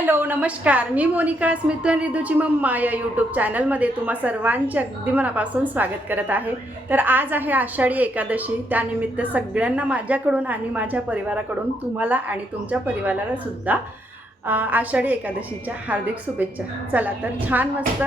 Hello नमस्कार. मी मोनिका स्मित आणि रिदूची mamma या यूट्यूब चॅनलमध्ये तुम्हा सर्वांचे अगदी मनापासून स्वागत करत आहे. तर आज आहे आषाढी एकादशी. त्यानिमित्त सगळ्यांना माझ्याकडून आणि माझ्या परिवाराकडून तुम्हाला आणि तुमच्या परिवाराला सुद्धा आषाढी एकादशीच्या हार्दिक शुभेच्छा. चला तर छान मस्त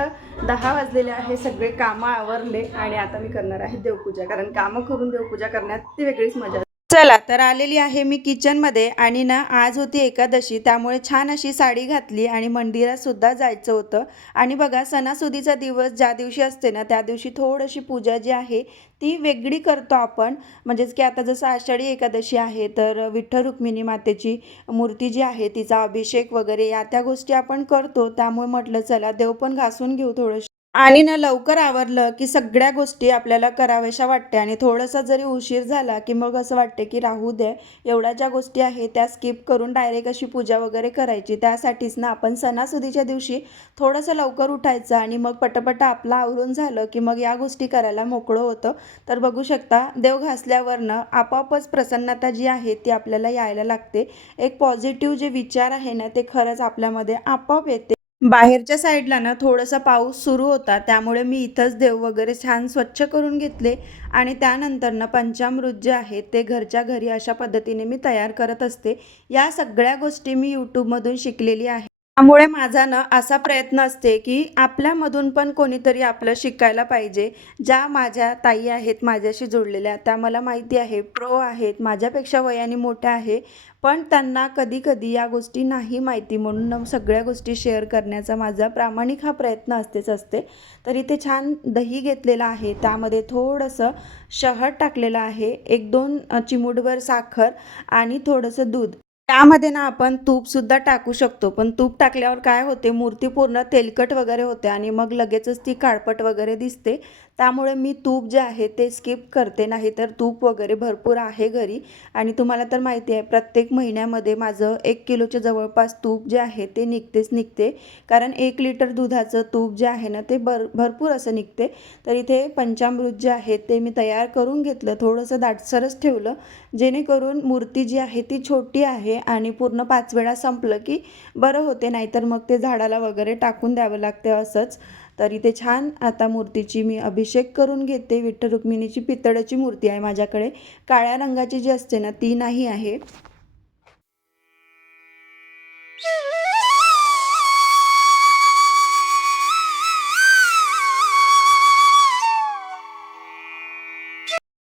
दहा वाजलेले आहे. सगळे कामं आवरले आणि आता मी करणार आहे देवपूजा. कारण कामं करून देवपूजा करण्यात ती वेगळीच मजा चला. तर आलेली आहे मी किचनमध्ये आणि ना आज होती एकादशी त्यामुळे छान अशी साडी घातली आणि मंदिरात सुद्धा जायचं होतं. आणि बघा सणासुदीचा दिवस ज्या दिवशी असते ना त्या दिवशी थोडीशी पूजा जी आहे ती वेगळी करतो आपण. म्हणजेच की आता जसं आषाढी एकादशी आहे तर विठ्ठल रुक्मिणी मातेची मूर्ती जी आहे तिचा अभिषेक वगैरे या त्या गोष्टी आपण करतो. त्यामुळे म्हटलं चला देव पण घासून घेऊ थोडंसं आणि ना लवकर आवरलं की सगळ्या गोष्टी आपल्याला कराव्याशा वाटते आणि थोडंसं जरी उशीर झाला की मग असं वाटते की राहू दे एवढ्या ज्या गोष्टी आहेत त्या स्किप करून डायरेक्ट अशी पूजा वगैरे करायची. त्यासाठीच ना आपण सणासुदीच्या दिवशी थोडंसं लवकर उठायचं आणि मग पटपट आपलं आवरून झालं की मग या गोष्टी करायला मोकळं होतं. तर बघू शकता देव घासल्यावरनं आपोआपच प्रसन्नता जी आहे ती आपल्याला यायला लागते. एक पॉझिटिव्ह जे विचार आहे ना ते खरंच आपल्यामध्ये आपोआप येते. बाहेरच्या साईडला ना थोडासा पाऊस सुरू होता त्यामुळे मी इथंच देव वगैरे छान स्वच्छ करून घेतले आणि त्यानंतर ना पंचामृत जे आहे ते घरच्या घरी अशा पद्धतीने मी तयार करत असते. या सगळ्या गोष्टी मी यूट्यूबमधून शिकलेली आहे. त्यामुळे माझा ना असा प्रयत्न असते की आपल्यामधून पण कोणीतरी आपलं शिकायला पाहिजे. ज्या माझ्या ताई आहेत माझ्याशी जोडलेल्या त्या मला माहिती आहे प्रो आहेत माझ्यापेक्षा वयाने मोठ्या आहे पण त्यांना कधी कधी या गोष्टी नाही माहिती म्हणून सगळ्या गोष्टी शेअर करण्याचा माझा प्रामाणिक हा प्रयत्न असतेच असते. तर इथे छान दही घेतलेलं आहे त्यामध्ये थोडंसं शहद टाकलेलं आहे एक दोन अ, चिमूटभर साखर आणि थोडंसं दूध. त्यामध्ये ना आपण तूपसुद्धा टाकू शकतो. पण तूप टाकल्यावर काय होते? मूर्ती पूर्ण तेलकट वगैरे होते आणि मग लगेचच ती काळपट वगैरे दिसते. त्यामुळे मी तूप जे आहे ते स्किप करते नाही तर तूप वगैरे भरपूर आहे घरी. आणि तुम्हाला तर माहिती आहे प्रत्येक महिन्यामध्ये माझं एक किलोच्या जवळपास तूप जे आहे ते निघतेच निघते. कारण एक लिटर दुधाचं तूप जे आहे ना ते भर भरपूर असं निघते. तर इथे पंचामृत जे आहे ते मी तयार करून घेतलं थोडंसं दाटसरच ठेवलं. जेणेकरून मूर्ती जी आहे ती छोटी आहे आणि पूर्ण पाच वेळा संपलं की बरं होते नाहीतर मग ते झाडाला वगैरे टाकून द्यावं लागते असंच. तर इथे छान आता मूर्तीची मी अभिषेक करून घेते. विठ्ठल रुक्मिणीची पितळाची मूर्ती आहे माझ्याकडे. काळ्या रंगाची जी असते ना ती नाही आहे.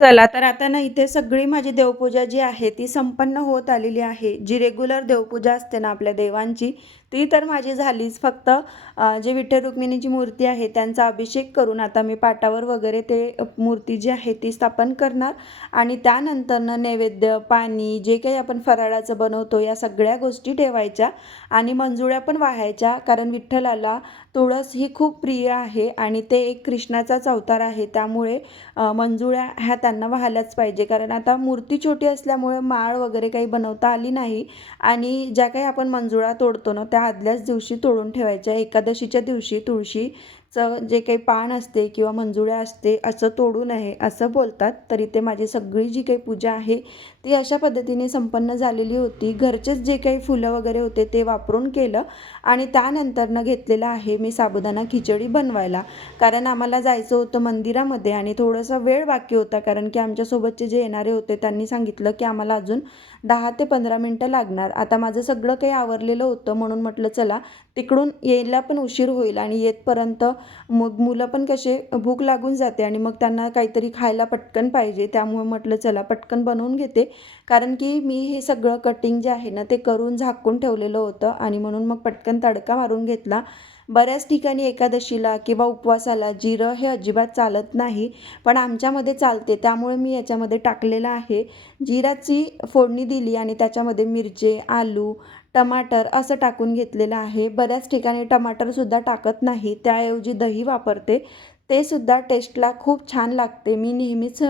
चला तर आता ना इथे सगळी माझी देवपूजा जी आहे ती संपन्न होत आलेली आहे. जी रेग्युलर देवपूजा असते ना आपल्या देवांची ती तर माझी झालीच. फक्त जे विठ्ठल रुक्मिणीची मूर्ती आहे त्यांचा अभिषेक करून आता मी पाटावर वगैरे ते मूर्ती जी आहे ती स्थापन करणार. आणि त्यानंतरनं नैवेद्य पाणी जे काही आपण फराळाचं बनवतो या सगळ्या गोष्टी ठेवायच्या. आणि मंजुळ्या पण वाहायच्या कारण विठ्ठलाला तुळस ही खूप प्रिय आहे आणि ते एक कृष्णाचाच अवतार आहे. त्यामुळे मंजुळ्या ह्या त्यांना व्हायलाच पाहिजे. कारण आता मूर्ती छोटी असल्यामुळे माळ वगैरे काही बनवता आली नाही आणि ज्या काही आपण मंजुळा तोडतो ना त्या आदल्याच दिवशी तोडून ठेवायच्या. एकादशीच्या दिवशी तुळशी तुळशीचं जे काही पान असते किंवा मंजुळ्या असते असं तोडू नये असं बोलतात तरी ते माझी सगळी जी काही पूजा आहे ती अशा पद्धतीने संपन्न झालेली होती. घरचेच जे काही फुलं वगैरे होते ते वापरून केलं आणि त्यानंतरनं घेतलेलं आहे मी साबुदाणा खिचडी बनवायला. कारण आम्हाला जायचं होतं मंदिरामध्ये आणि थोडासा वेळ बाकी होता कारण की आमच्यासोबतचे जे येणारे होते त्यांनी सांगितलं की आम्हाला अजून दहा ते पंधरा मिनटं लागणार. आता माझं सगळं काही आवरलेलं होतं म्हणून म्हटलं चला तिकडून यायला पण उशीर होईल आणि येतपर्यंत मग मुलं पण कसे भूक लागून जाते आणि मग त्यांना काहीतरी खायला पटकन पाहिजे. त्यामुळे म्हटलं चला पटकन बनवून घेते. कारण की मी हे सगळं कटिंग जे आहे ना ते करून झाकून ठेवलेलं होतं आणि म्हणून मग पटकन तडका मारून घेतला. बऱ्याच ठिकाणी एकादशीला किंवा उपवासाला जिरं हे अजिबात चालत नाही पण आमच्यामध्ये चालते. त्यामुळे मी याच्यामध्ये टाकलेलं आहे. जिराची फोडणी दिली आणि त्याच्यामध्ये मिरचे आलू टमाटर असं टाकून घेतलेलं आहे. बऱ्याच ठिकाणी टमाटरसुद्धा टाकत नाही. त्याऐवजी दही वापरते. ते सुद्धा टेस्टला खूप छान लागते. मी नेहमीच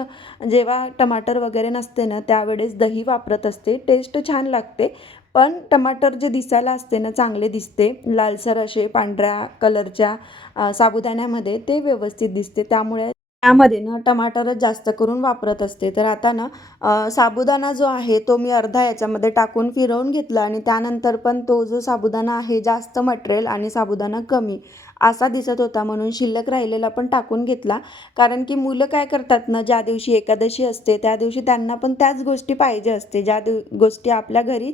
जेव्हा टमाटर वगैरे नसते ना त्यावेळेस दही वापरत असते. टेस्ट छान लागते. पण टमाटर जे दिसायला असते ना चांगले दिसते. लालसर असे पांढऱ्या कलरच्या साबुदाण्यामध्ये ते व्यवस्थित दिसते. त्यामुळे त्यामध्ये ना टमाटरच जास्त करून वापरत असते. तर आता ना साबुदाणा जो आहे तो मी अर्धा याच्यामध्ये टाकून फिरवून घेतला आणि त्यानंतर पण तो जो साबुदाणा आहे जास्त मटेरियल आणि साबुदाणा कमी. असा दिसत होता म्हणून शिल्लक राहिलेला पण टाकून घेतला. कारण की मुलं काय करतात ना ज्या दिवशी एकादशी असते त्या दिवशी त्यांना पण त्याच गोष्टी पाहिजे असते. ज्या दिव गोष्टी आपल्या घरी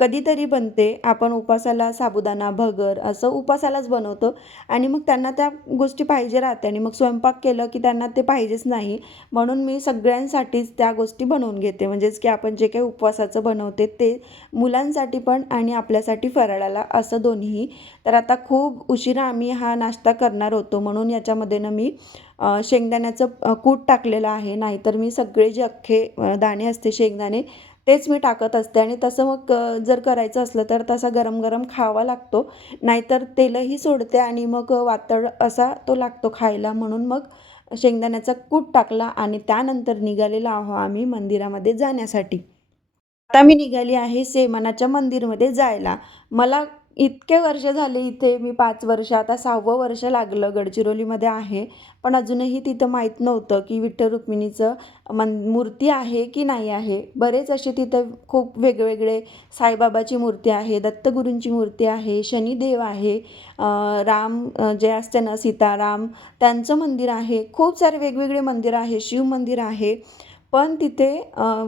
कधीतरी बनते. आपण उपासाला साबुदाणा भगर असं उपासालाच बनवतो आणि मग त्यांना त्या गोष्टी पाहिजे राहते आणि मग स्वयंपाक केलं की त्यांना ते पाहिजेच नाही. म्हणून मी सगळ्यांसाठीच त्या गोष्टी बनवून घेते. म्हणजेच की आपण जे काही उपवासाचं बनवते ते मुलांसाठी पण आणि आपल्यासाठी फराळाला असं दोन्हीही. तर आता खूप उशिरा आम्ही हा नाश्ता करणार होतो. म्हणून याच्यामध्ये ना मी शेंगदाण्याचं कूट टाकलेलं आहे. नाहीतर मी सगळे जे अख्खे दाणे असते शेंगदाणे तेच मी टाकत असते. आणि तसं मग जर करायचं असलं तर तसा गरम गरम खावा लागतो. नाहीतर तेलही सोडते आणि मग वातळ असा तो लागतो खायला. म्हणून मग शेंगदाण्याचा कूट टाकला आणि त्यानंतर निघालेलो आहो आम्ही मंदिरामध्ये जाण्यासाठी. आता मी निघाली आहे सेमानाच्या मंदिरमध्ये जायला. मला इतके वर्ष झाले इथे मी पाच वर्ष आता सहावं वर्ष लागलं गडचिरोलीमध्ये आहे. पण अजूनही तिथं माहीत नव्हतं की विठ्ठल रुक्मिणीचं मन मूर्ती आहे की नाही आहे. बरेच असे तिथं खूप वेगवेगळे साईबाबाची मूर्ती आहे दत्तगुरूंची मूर्ती आहे शनिदेव आहे राम जे असते ना सीताराम त्यांचं मंदिर आहे. खूप सारे वेगवेगळे मंदिर आहे शिव मंदिर आहे. पण तिथे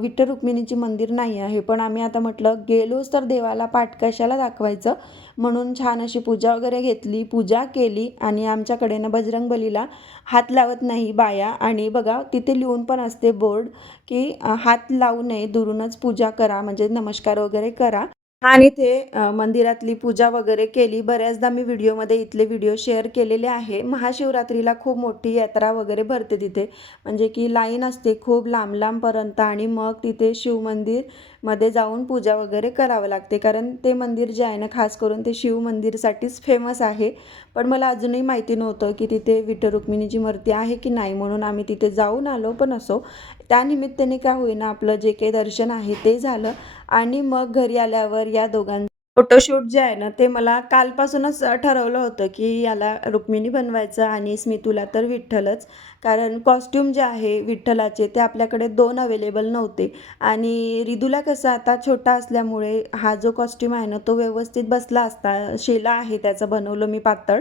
विठ्ठल रुक्मिणीची मंदिर नाही आहे. पण आम्ही आता म्हटलं गेलोच तर देवाला पाठ कशाला दाखवायचं? म्हणून छान अशी पूजा वगैरे घेतली पूजा केली आणि आमच्याकडे ना बजरंगबलीला हात लावत नाही बाया. आणि बघा तिथे लिहून पण असते बोर्ड की हात लावू नये दुरूनच पूजा करा म्हणजे नमस्कार वगैरे करा. आणि ते मंदिरातली पूजा वगैरे केली. बऱ्याचदा मी व्हिडिओमध्ये इथले व्हिडिओ शेअर केलेले आहे. महाशिवरात्रीला खूप मोठी यात्रा वगैरे भरते तिथे. म्हणजे की लाईन असते खूप लांब लांबपर्यंत आणि मग तिथे शिव मंदिरमध्ये जाऊन पूजा वगैरे करावं लागते. कारण ते मंदिर जे आहे ना खास करून ते शिव मंदिरसाठीच फेमस आहे. पण मला अजूनही माहिती नव्हतं की तिथे विठ्ठल रुक्मिणीची मूर्ती आहे की नाही म्हणून आम्ही तिथे जाऊन आलो पण असो. त्यानिमित्ताने काय होईना आपलं जे काही दर्शन आहे ते झालं. आणि मग घरी आल्यावर या दोघां फोटोशूट जे आहे ना ते मला कालपासूनच ठरवलं होतं की याला रुक्मिणी बनवायचं आणि स्मितूला तर विठ्ठलच. कारण कॉस्ट्यूम जे आहे विठ्ठलाचे ते आपल्याकडे दोन अवेलेबल नव्हते. आणि रिदूला कसं आता छोटा असल्यामुळे हा जो कॉस्ट्यूम आहे ना तो व्यवस्थित बसला असता शेला आहे त्याचं बनवलं मी पातळ.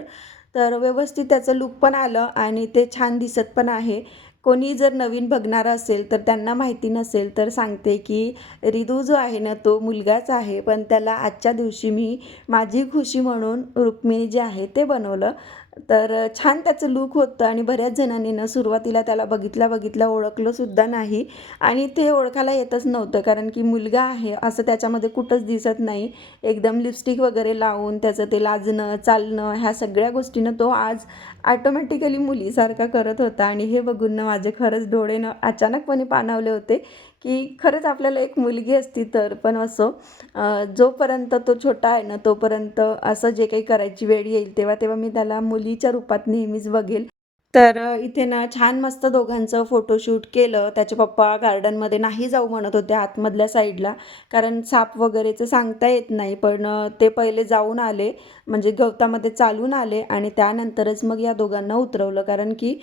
तर व्यवस्थित त्याचं लुक पण आलं आणि ते छान दिसत पण आहे. कोणी जर नवीन बघणारं असेल तर त्यांना माहिती नसेल तर सांगते की रिदू जो आहे ना तो मुलगाच आहे. पण त्याला आजच्या दिवशी मी माझी खुशी म्हणून रुक्मिणी जे आहे ते बनवलं. तर छान त्याचं लूक होतं आणि बऱ्याच जणांनी ना सुरुवातीला त्याला बघितल्या बघितल्या ओळखलं सुद्धा नाही. आणि ते ओळखायला येतच नव्हतं कारण की मुलगा आहे असं त्याच्यामध्ये कुठंच दिसत नाही. एकदम लिपस्टिक वगैरे लावून त्याचं ते लाजणं चालणं ह्या सगळ्या गोष्टीनं तो आज ॲटोमॅटिकली मुलीसारखा करत होता. आणि हे बघून ना माझे खरंच डोळे न अचानकपणे पाणावले होते. की खरंच आपल्याला एक मुलगी असती तर पण असो जोपर्यंत तो छोटा आहे ना तोपर्यंत असं जे काही करायची वेळ येईल तेव्हा तेव्हा मी त्याला मुलीच्या रूपात नेहमीच बघेल. तर इथे ना छान मस्त दोघांचं फोटोशूट केलं. त्याचे पप्पा गार्डनमध्ये नाही जाऊ म्हणत होते आतमधल्या साईडला कारण साप वगैरेचं सांगता येत नाही पण ते पहिले जाऊन आले. म्हणजे गवतामध्ये चालून आले आणि त्यानंतरच मग या दोघांना उतरवलं. कारण की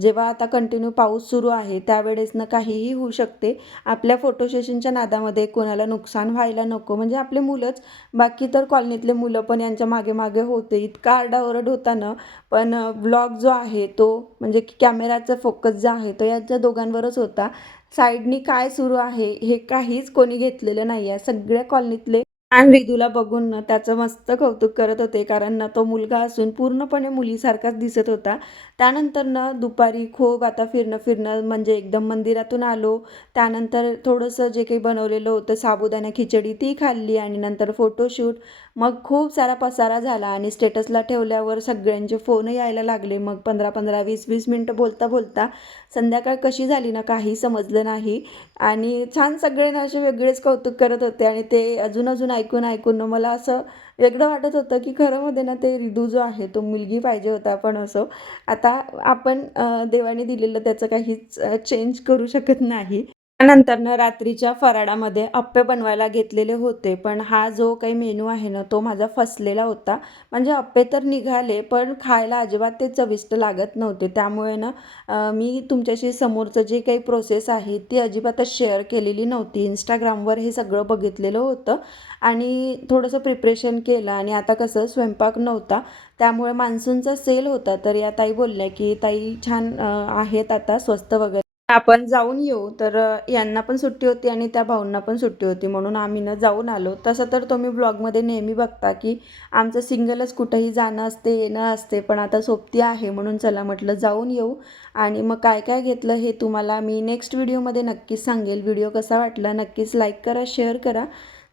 जेव्हा आता कंटिन्यू पाऊस सुरू आहे त्यावेळेसनं काहीही होऊ शकते. आपल्या फोटो सेशनच्या नादामध्ये कोणाला नुकसान व्हायला नको. म्हणजे आपले मुलंच बाकी तर कॉलनीतले मुलं पण यांच्या मागे मागे होते. इतका आरडाओरड होता ना. पण ब्लॉग जो आहे तो म्हणजे की कॅमेराचा फोकस जो आहे तो यांच्या दोघांवरच होता. साईडनी काय सुरू आहे हे काहीच कोणी घेतलेलं नाही आहे सगळ्या कॉलनीतले आणि रिदूला बघून ना त्याचं मस्त कौतुक करत होते कारण ना तो मुलगा असून पूर्णपणे मुलीसारखाच दिसत होता. त्यानंतर ना दुपारी खूप आता फिरणं फिरणं म्हणजे एकदम मंदिरातून आलो. त्यानंतर थोडंसं जे काही बनवलेलं होतं साबुदाणा खिचडी ती खाल्ली आणि नंतर फोटोशूट मग खूप सारा पसारा झाला आणि स्टेटसला ठेवल्यावर सगळ्यांचे फोन यायला लागले. मग पंधरा पंधरा वीस वीस मिनटं बोलता बोलता संध्याकाळ कशी झाली ना काही समजलं नाही. आणि छान सगळे ना असे वेगळेच कौतुक करत होते आणि ते अजून अजून ऐकून ऐकून मला असं वेगळं वाटत होतं की खरं मध्ये ना ते रिदू जो आहे तो मुलगी पाहिजे होता पण असो. आता आपण देवाने दिलेलं त्याचं काहीच चेंज करू शकत नाही. त्यानंतरनं रात्रीच्या फराळामध्ये अप्पे बनवायला घेतलेले होते पण हा जो काही मेनू आहे ना तो माझा फसलेला होता. म्हणजे अप्पे तर निघाले पण खायला अजिबात ते चविष्ट लागत नव्हते. त्यामुळे ना मी तुमच्याशी समोरचं जे काही प्रोसेस आहे ती अजिबातच शेअर केलेली नव्हती. इंस्टाग्रामवर हे सगळं बघितलेलं होतं आणि थोडंसं प्रिपरेशन केलं आणि आता कसं स्वयंपाक नव्हता. त्यामुळे मान्सूनचा सेल होता तर या ताई बोलल्या की ताई छान आहेत आता स्वस्त वगैरे. आपण जाऊन येऊ. तर यांना पण सुट्टी होती आणि त्या भाऊंना पण सुट्टी होती. म्हणून आम्ही ना जाऊन आलो. तसं तर तुम्ही ब्लॉगमध्ये नेहमी बघता की आमचं सिंगलच कुठंही जाणं असते येणं असते. पण आता सोबती आहे म्हणून चला म्हटलं जाऊन येऊ. आणि मग काय काय घेतलं हे तुम्हाला मी नेक्स्ट व्हिडिओमध्ये नक्कीच सांगेल. व्हिडिओ कसा वाटला नक्कीच लाईक करा शेअर करा.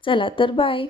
चला तर बाय.